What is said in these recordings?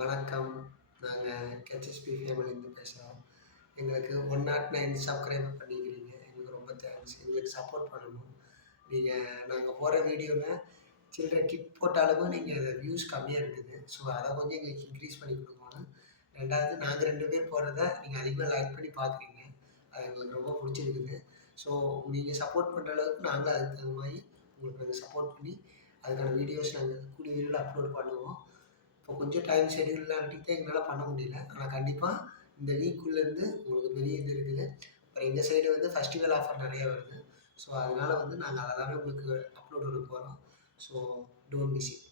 வணக்கம். நாங்கள் ஹெச்எஸ்பி ஃபேமிலிலேருந்து பேசுகிறோம். எங்களுக்கு 109 சப்ஸ்கிரைபர் பண்ணிக்கிறீங்க. எங்களுக்கு ரொம்ப தேங்க்ஸ். எங்களுக்கு சப்போர்ட் பண்ணணும். நாங்கள் போடுற வீடியோவை சில்ட்ர கிட் போட்டாலுமே நீங்கள் அதை வியூஸ் கம்மியாக இருக்குது. ஸோ அதை கொஞ்சம் எங்களுக்கு இன்க்ரீஸ் பண்ணி கொடுக்கணும். 2வது நாங்கள் 2 பேர் போடுறத நீங்கள் அதிகமாக லைக் பண்ணி பார்க்குறீங்க. அது எங்களுக்கு ரொம்ப பிடிச்சிருக்குது. ஸோ நீங்கள் சப்போர்ட் பண்ணுற அளவுக்கு நாங்களும் அதுக்கு தகுந்த மாதிரி உங்களுக்கு நாங்கள் சப்போர்ட் பண்ணி அதுக்கான வீடியோஸ் நாங்கள் கூடிய விரைவில் அப்லோட் பண்ணுவோம். இப்போ கொஞ்சம் டைம் ஷெட்யூல்லாட்டிட்டு எங்களால் பண்ண முடியல. ஆனால் கண்டிப்பாக இந்த வீக்குள்ளேருந்து உங்களுக்கு பெரிய இது இருக்குது. அப்புறம் இந்த சைடு வந்து ஃபெஸ்டிவல் ஆஃபர் நிறைய வருது. ஸோ அதனால் வந்து நாங்கள் அதெல்லாமே உங்களுக்கு அப்லோட் பண்ண போகிறோம். So don't miss it.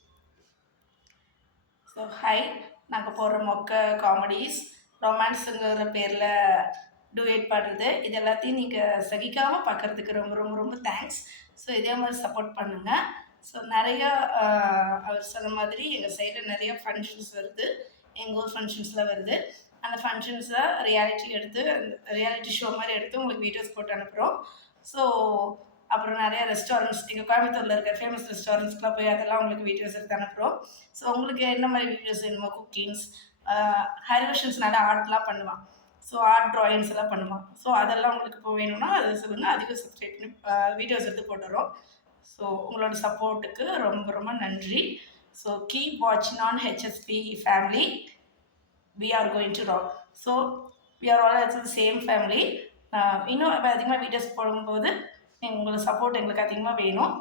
So hi, நாங்கள் போடுற மொக்க காமெடிஸ் ரொமான்ஸுங்கிற பேரில் டூயட் பாடுறது இது எல்லாத்தையும் நீங்கள் சகிக்காமல் பார்க்குறதுக்கு ரொம்ப ரொம்ப ரொம்ப தேங்க்ஸ். ஸோ இதே மாதிரி சப்போர்ட் பண்ணுங்கள். ஸோ நிறையா அவர் சொன்ன மாதிரி எங்கள் சைடில் நிறைய ஃபங்க்ஷன்ஸ் வருது. எங்கள் ஊர் ஃபங்க்ஷன்ஸ்லாம் வருது. அந்த ஃபங்க்ஷன்ஸை ரியாலிட்டி ஷோ மாதிரி எடுத்து உங்களுக்கு வீடியோஸ் போட்டு அனுப்புகிறோம். ஸோ அப்புறம் நிறைய ரெஸ்டாரண்ட்ஸ் எங்கள் கோயம்புத்தூரில் இருக்கிற ஃபேமஸ் ரெஸ்டாரண்ட்ஸ்க்குலாம் போய் அதெல்லாம் உங்களுக்கு வீடியோஸ் எடுத்து அனுப்புகிறோம். ஸோ உங்களுக்கு என்ன மாதிரி வீடியோஸ் வேணுமோ, குக்கிங்ஸ், ஹரிவர்ஷன்ஸ் நல்லா ஆர்ட்லாம் பண்ணுவான். ஸோ ஆர்ட் ட்ராயிங்ஸ் எல்லாம் பண்ணுவான். ஸோ அதெல்லாம் உங்களுக்கு இப்போ வேணும்னா அதை சொல்லுங்கள். அதிகம் சப்ஸ்கிரைப் பண்ணி வீடியோஸ் எடுத்து போட்டுறோம். ஸோ உங்களோட சப்போர்ட்டுக்கு ரொம்ப ரொம்ப நன்றி. ஸோ கீப் வாட்சிங் on HSP family. We are going to rock. So we are all also same family. இன்னும் அதிகமாக வீடியோஸ் போடும்போது உங்களோட சப்போர்ட் எங்களுக்கு அதிகமாக வேணும்.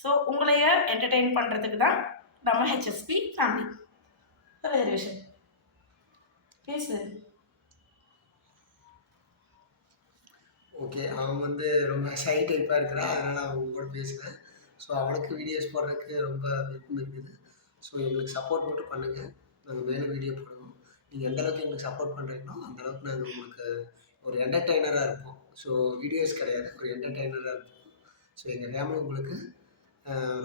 ஸோ உங்களைய என்டர்டெயின் பண்ணுறதுக்கு தான் நம்ம ஹெச்எஸ்பி ஃபேமிலி. வேறு விஷயம் பேசு. ஓகே, அவன் வந்து ரொம்ப ஷை டைப்பாக இருக்கிறான். அதனால் அவங்க கூட பேசுகிறேன். ஸோ அவனுக்கு வீடியோஸ் போடுறதுக்கு ரொம்ப விருப்பம் இருக்குது. ஸோ எங்களுக்கு சப்போர்ட் மட்டும் பண்ணுங்கள். நாங்கள் மேலும் வீடியோ போடுவோம். நீங்கள் எந்தளவுக்கு எங்களுக்கு சப்போர்ட் பண்ணுறீங்களோ அந்தளவுக்கு நாங்கள் உங்களுக்கு ஒரு என்டர்டெய்னராக இருப்போம். ஸோ வீடியோஸ் கிடையாது, ஒரு என்டர்டெய்னராக இருப்போம். ஸோ எங்கள் ஃபேமிலி உங்களுக்கு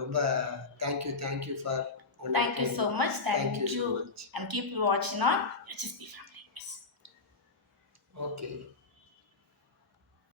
ரொம்ப thank you for Thank you so much. Thank you. And keep watching on HSP family. Yes. Okay.